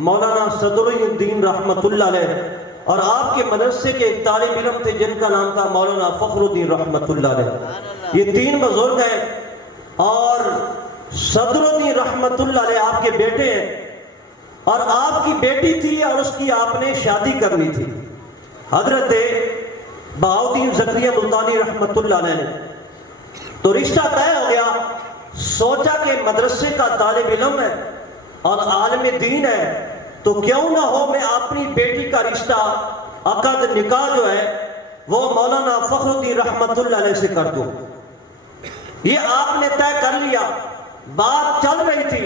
مولانا صدر الدین رحمۃ اللہ علیہ، اور آپ کے مدرسے کے ایک طالب علم تھے جن کا نام تھا مولانا فخر الدین رحمۃ اللہ علیہ۔ یہ تین بزرگ ہیں، اور صدر الدین رحمۃ اللہ علیہ آپ کے بیٹے ہیں، اور آپ کی بیٹی تھی اور اس کی آپ نے شادی کرنی تھی۔ حضرت بہاؤالدین زکریا ملتانی رحمۃ اللہ علیہ نے تو رشتہ طے ہو گیا۔ سوچا کہ مدرسے کا طالب علم ہے اور عالم دین ہے، تو کیوں نہ ہو میں اپنی بیٹی کا رشتہ عقد نکاح جو ہے وہ مولانا فخر الدین رحمۃ اللہ علیہ سے کر دوں۔ یہ آپ نے طے کر لیا۔ بات چل رہی تھی،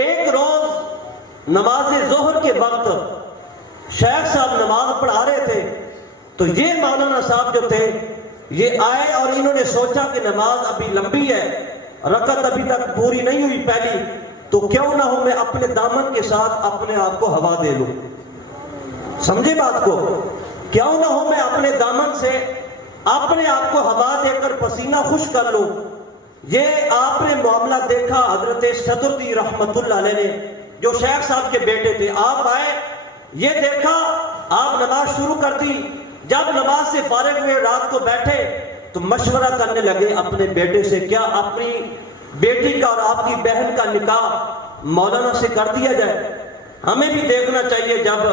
ایک روز نماز ظہر کے وقت شیخ صاحب نماز پڑھا رہے تھے، تو یہ مولانا صاحب جو تھے یہ آئے اور انہوں نے سوچا کہ نماز ابھی لمبی ہے، رکعت ابھی تک پوری نہیں ہوئی پہلی، تو کیوں نہ ہو میں اپنے دامن کے ساتھ اپنے آپ کو ہوا دے لوں۔ سمجھے بات کو؟ کیوں نہ ہو میں اپنے دامن سے اپنے آپ کو ہوا دے کر پسینہ خشک کر لوں۔ یہ آپ نے معاملہ دیکھا حضرت صدر الدین رحمۃ اللہ علیہ نے، جو شیخ صاحب کے بیٹے تھے۔ آپ آئے، یہ دیکھا، آپ نماز شروع کر دی۔ جب نماز سے فارغ ہوئے رات کو بیٹھے تو مشورہ کرنے لگے اپنے بیٹے سے، کیا اپنی بیٹی کا اور آپ کی بہن کا نکاح مولانا سے کر دیا جائے؟ ہمیں بھی دیکھنا چاہیے جب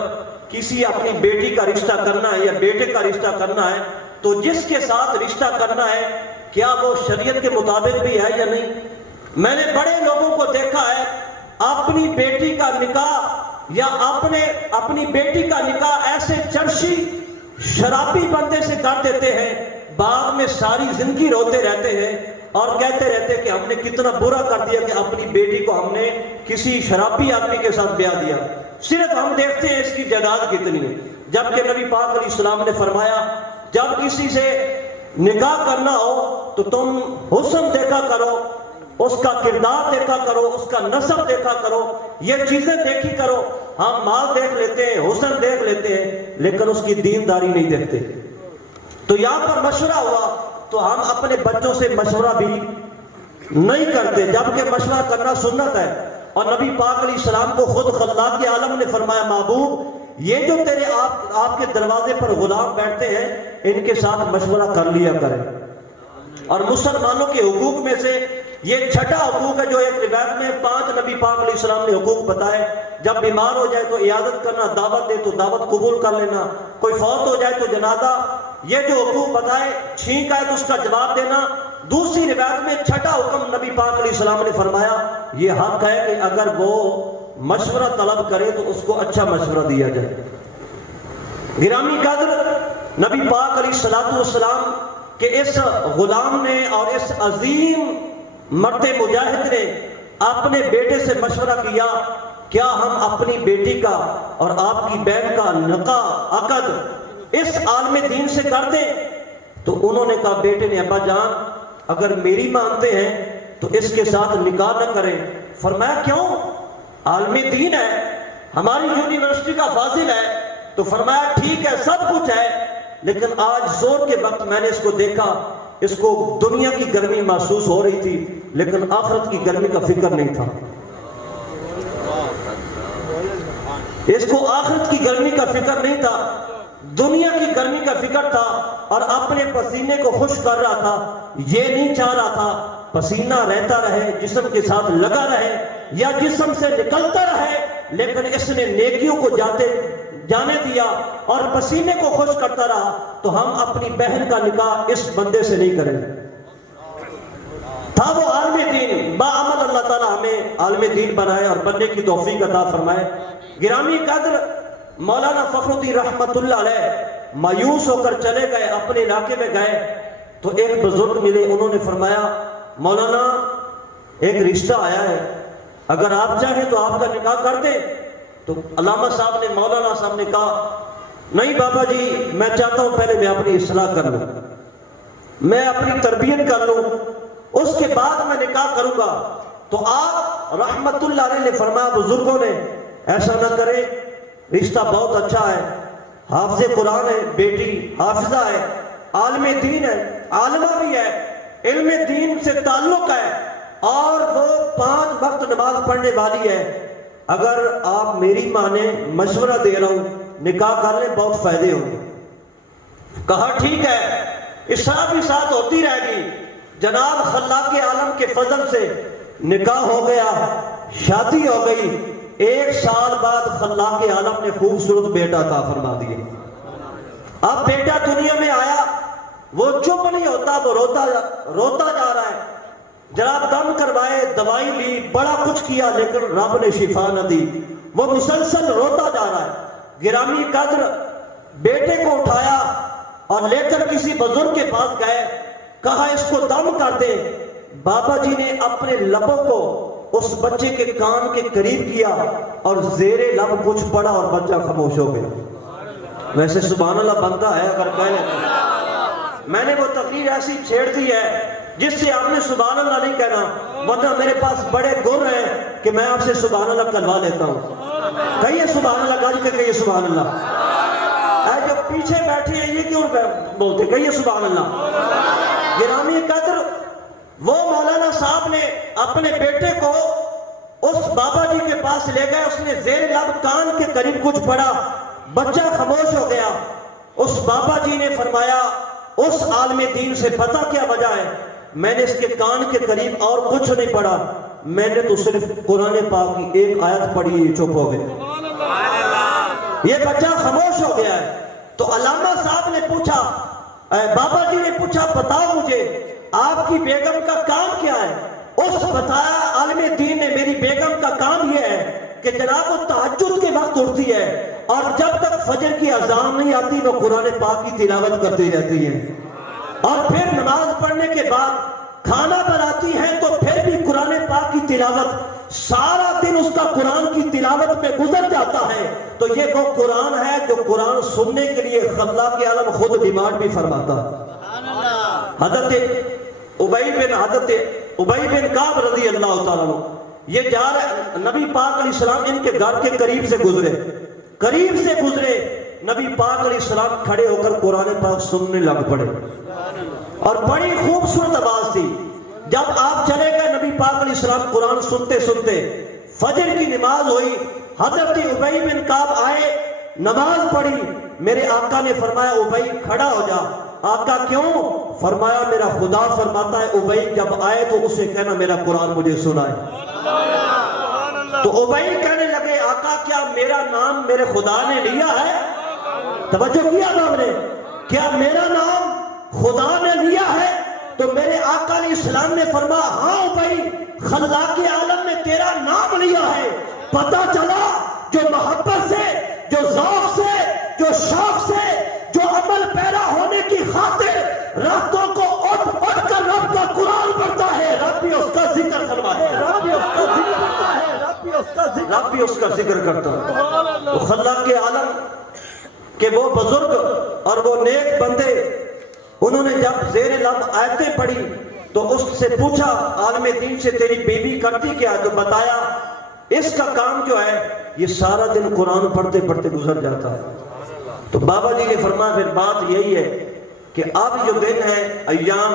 کسی اپنی بیٹی کا رشتہ کرنا ہے یا بیٹے کا رشتہ کرنا ہے تو جس کے ساتھ رشتہ کرنا ہے کیا وہ شریعت کے مطابق بھی ہے یا نہیں۔ میں نے بڑے لوگوں کو دیکھا ہے اپنی بیٹی کا نکاح یا اپنی بیٹی کا نکاح ایسے چرشی شرابی بندے سے کر دیتے ہیں، بعد میں ساری زندگی روتے رہتے ہیں اور کہتے رہتے کہ ہم نے کتنا برا کر دیا کہ اپنی بیٹی کو ہم نے کسی شرابی آدمی کے ساتھ بیاہ دیا۔ صرف ہم دیکھتے ہیں اس کی جائیداد کتنی ہے، جبکہ نبی پاک علیہ السلام نے فرمایا جب کسی سے نکاح کرنا ہو تو تم حسن دیکھا کرو، اس کا کردار دیکھا کرو، اس کا نسب دیکھا کرو، یہ چیزیں دیکھی کرو۔ ہم مال دیکھ لیتے ہیں، حسن دیکھ لیتے ہیں، لیکن اس کی دینداری نہیں دیکھتے۔ تو یہاں پر مشورہ ہوا تو ہم اپنے بچوں سے مشورہ بھی نہیں کرتے، جبکہ مشورہ کرنا سنت ہے۔ اور نبی پاک علیہ السلام کو خود خلاق کے عالم نے فرمایا محبوب یہ جو تیرے آپ کے دروازے پر غلام بیٹھتے ہیں ان کے ساتھ مشورہ کر لیا کریں۔ اور مسلمانوں کے حقوق میں سے یہ چھٹا حقوق ہے جو ایک روایت میں 5 نبی پاک علیہ السلام نے حقوق بتائے۔ جب بیمار ہو جائے تو عیادت کرنا، دعوت دے تو دعوت قبول کر لینا، کوئی فوت ہو جائے تو جنازہ، یہ جو حقوق بتائے، چھینک آئے تو اس کا جواب دینا۔ دوسری روایت میں چھٹا حکم نبی پاک علیہ السلام نے فرمایا یہ حق ہے کہ اگر وہ مشورہ طلب کرے تو اس کو اچھا مشورہ دیا جائے۔ گرامی قدر نبی پاک علیہ السلام کہ اس غلام نے اور اس عظیم مرد مجاہد نے اپنے بیٹے سے مشورہ کیا کیا ہم اپنی بیٹی کا اور آپ کی بہن کا نکاح عقد اس عالم دین سے کر دیں؟ تو انہوں نے کہا بیٹے نے ابا جان اگر میری مانتے ہیں تو اس کے ساتھ نکاح نہ کریں۔ فرمایا کیوں؟ عالم دین ہے، ہماری یونیورسٹی کا فاضل ہے۔ تو فرمایا ٹھیک ہے سب کچھ ہے، لیکن آج زور کے وقت میں نے اس کو دیکھا، اس کو دنیا کی گرمی محسوس ہو رہی تھی لیکن آخرت کی گرمی کا فکر نہیں تھا۔ اس کو آخرت کی گرمی کا فکر نہیں تھا، دنیا کی گرمی کا فکر تھا، اور اپنے پسینے کو خشک کر رہا تھا۔ یہ نہیں چاہ رہا تھا پسینہ رہتا رہے، جسم کے ساتھ لگا رہے یا جسم سے نکلتا رہے، لیکن اس نے نیکیوں کو جانے دیا اور پسینے کو خشک کرتا رہا۔ تو ہم اپنی بہن کا نکاح اس بندے سے نہیں کریں۔ تھا وہ عالم دین، باعمل اللہ تعالیٰ ہمیں عالم دین بنائے اور بننے کی توفیق عطا فرمائے۔ گرامی قدر مولانا فخر الدین رحمۃ اللہ علیہ مایوس ہو کر چلے گئے، اپنے علاقے میں گئے تو ایک بزرگ ملے، انہوں نے فرمایا مولانا ایک رشتہ آیا ہے، اگر آپ چاہیں تو آپ کا نکاح کر دیں۔ تو علامہ صاحب نے مولانا صاحب نے کہا نہیں بابا جی میں چاہتا ہوں پہلے میں اپنی اصلاح کر لوں، میں اپنی تربیت کر لوں، اس کے بعد میں نکاح کروں گا۔ تو آپ رحمت اللہ علیہ نے فرمایا بزرگوں نے ایسا نہ کرے، رشتہ بہت اچھا ہے، حافظ قرآن ہے، بیٹی حافظہ ہے، عالم دین ہے، عالمہ بھی ہے، علم دین سے تعلق ہے، اور وہ 5 وقت نماز پڑھنے والی ہے۔ اگر آپ میری مانے مشورہ دے رہا ہوں نکاح کر لیں بہت فائدے ہوں گے۔ کہا ٹھیک ہے، اصلاح بھی ساتھ ہوتی رہے گی۔ جناب خلاق عالم کے فضل سے نکاح ہو گیا، شادی ہو گئی۔ 1 سال بعد خلاق عالم نے خوبصورت بیٹا عطا فرما دیا۔ اب بیٹا دنیا میں آیا، وہ چپ نہیں ہوتا، وہ روتا جا رہا ہے۔ جناب دم کروائے، دوائی لی، بڑا کچھ کیا، لیکن رب نے شفا نہ دی۔ وہ مسلسل روتا جا رہا ہے۔ گرامی قدر بیٹے کو اٹھایا اور لے کر کسی بزرگ کے پاس گئے، کہا اس کو دم کر دے۔ بابا جی نے اپنے لبوں کو اس بچے کے کان کے قریب کیا اور زیر لب کچھ پڑا اور بچہ خاموش ہو گیا۔ ویسے سبحان اللہ بنتا ہے اگر کہہ لیتے ہیں۔ میں نے وہ تقریر ایسی چھیڑ دی ہے جس سے آپ نے سبحان اللہ نہیں کہنا، ورنہ میرے پاس بڑے گر ہیں کہ میں آپ سے سبحان اللہ کہلوا لیتا ہوں۔ کہیے سبحان اللہ، گاج کے کہیے سبحان اللہ۔ اے جو پیچھے بیٹھے ہیں یہ کیوں بولتے، کہیے سبحان اللہ۔ گرامی قدر وہ مولانا صاحب نے اپنے بیٹے کو اس بابا جی کے پاس لے گئے، اس نے زیر لب کان کے قریب کچھ پڑا، بچہ خاموش ہو گیا۔ اس بابا جی نے فرمایا اس عالم دین سے پتہ کیا وجہ ہے؟ میں نے اس کے کان کے قریب اور کچھ نہیں پڑھا، میں نے تو صرف قرآن پاک کی ایک آیت پڑھی، چپ ہو گئے۔ یہ بچہ خاموش ہو گیا ہے۔ تو علامہ صاحب نے پوچھا، بابا جی نے پوچھا بتاؤ مجھے آپ کی بیگم کا کام کیا ہے؟ اس بتایا عالم دین نے میری بیگم کا کام یہ ہے کہ جناب وہ تہجد کے وقت اٹھتی ہے اور جب تک فجر کی اذان نہیں آتی وہ قرآن پاک کی تلاوت کرتی رہتی ہے، اور پھر نماز پڑھنے کے بعد کھانا بناتی ہے تو پھر بھی قرآن پاک کی تلاوت، سارا دن اس کا قرآن کی تلاوت میں گزر جاتا ہے۔ تو یہ وہ قرآن ہے جو قرآن سننے کے لیے خلاق عالم خود ڈیمانڈ بھی فرماتا ہے۔ حضرت ابی بن کعب رضی اللہ تعالیٰ عنہ یہ جا رہے، نبی پاک علیہ السلام ان کے گھر کے قریب سے گزرے، نبی پاک علیہ السلام کھڑے ہو کر قرآن پاک سننے لگ پڑے اور بڑی خوبصورت آواز تھی۔ جب آپ چلے گئے نبی پاک علیہ السلام قرآن سنتے سنتے، فجر کی نماز ہوئی، حضرت ابی بن کعب آئے، نماز پڑھی، میرے آقا نے فرمایا ابی کھڑا ہو جا۔ آقا کیوں؟ فرمایا میرا خدا فرماتا ہے ابی جب آئے تو اسے کہنا میرا قرآن مجھے سنائے۔ تو ابی کہنے لگے آقا کیا میرا نام میرے خدا نے لیا ہے؟ توجہ کیا نام نے، کیا میرا نام خدا نے لیا ہے؟ تو میرے آقا علیہ السلام نے فرمایا ہاں ابی، خلاق عالم نے تیرا نام لیا ہے۔ پتہ چلا جو محبت سے، جو ذوق سے، جو شوق سے، جو عمل پیرا ہونے کی خاطر راتوں کو اٹھ کر رب کا قرآن پڑھتا ہے، رب بھی اس کا ذکر فرماتا ہے، رب بھی اس کا ذکر کرتا ہے۔ تو خلاق عالم کہ وہ بزرگ اور وہ نیک بندے، انہوں نے جب زیر لب آیتیں پڑھی تو اس سے پوچھا عالم دین سے تیری بیوی کرتی کیا؟ تو بتایا اس کا کام جو ہے یہ سارا دن قرآن پڑھتے پڑھتے گزر جاتا ہے۔ تو بابا جی نے فرمایا پھر بات یہی ہے کہ اب جو دن ہے، ایام،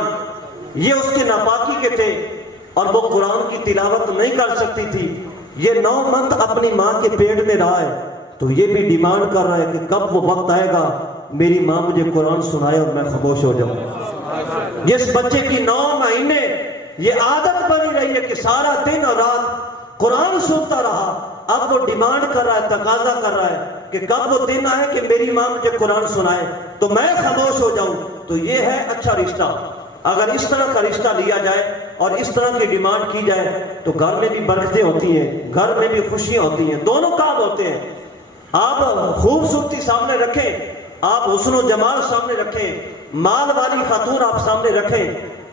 یہ اس کے ناپاکی کے تھے اور وہ قرآن کی تلاوت نہیں کر سکتی تھی۔ یہ 9 منتھ اپنی ماں کے پیٹ میں رہا ہے، تو یہ بھی ڈیمانڈ کر رہا ہے کہ کب وہ وقت آئے گا میری ماں مجھے قرآن سنائے اور میں خاموش ہو جاؤں۔ جس بچے کی 9 مہینے یہ عادت بنی رہی ہے کہ سارا دن اور رات قرآن سنتا رہا، اب وہ ڈیمانڈ کر رہا ہے، تقاضا کر رہا ہے کہ کب وہ دن آئے کہ میری ماں مجھے قرآن سنائے تو میں خاموش ہو جاؤں۔ تو یہ ہے اچھا رشتہ۔ اگر اس طرح کا رشتہ لیا جائے اور اس طرح کی ڈیمانڈ کی جائے تو گھر میں بھی برکتیں ہوتی ہیں، گھر میں بھی خوشیاں ہوتی ہیں، دونوں کام ہوتے ہیں۔ آپ خوبصورتی سامنے رکھیں، آپ حسن و جمال سامنے رکھیں، مال والی خاتون آپ سامنے رکھیں،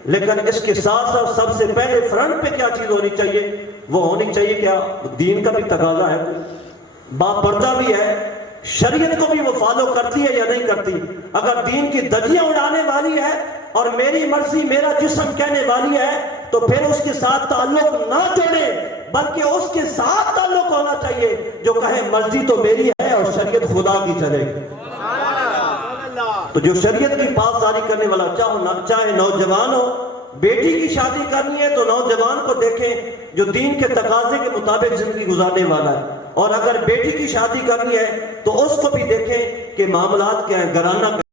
لیکن اس کے ساتھ ساتھ سب سے پہلے فرنٹ پہ کیا چیز ہونی چاہیے؟ وہ ہونی چاہیے کیا دین کا بھی تقاضا ہے، باپردہ بھی ہے، شریعت کو بھی وہ فالو کرتی ہے یا نہیں کرتی۔ اگر دین کی دھجیاں اڑانے والی ہے اور میری مرضی میرا جسم کہنے والی ہے تو پھر اس کے ساتھ تعلق نہ جوڑے، بلکہ اس کے ساتھ تعلق ہونا چاہیے جو کہے مرضی تو میری ہے اور شریعت خدا کی چلے گی۔ تو جو شریعت کی پاسداری کرنے والا چاہے نوجوان ہو بیٹی کی شادی کرنی ہے تو نوجوان کو دیکھیں جو دین کے تقاضے کے مطابق زندگی گزارنے والا ہے، اور اگر بیٹی کی شادی کرنی ہے تو اس کو بھی دیکھیں کہ معاملات کیا ہیں، گھرانہ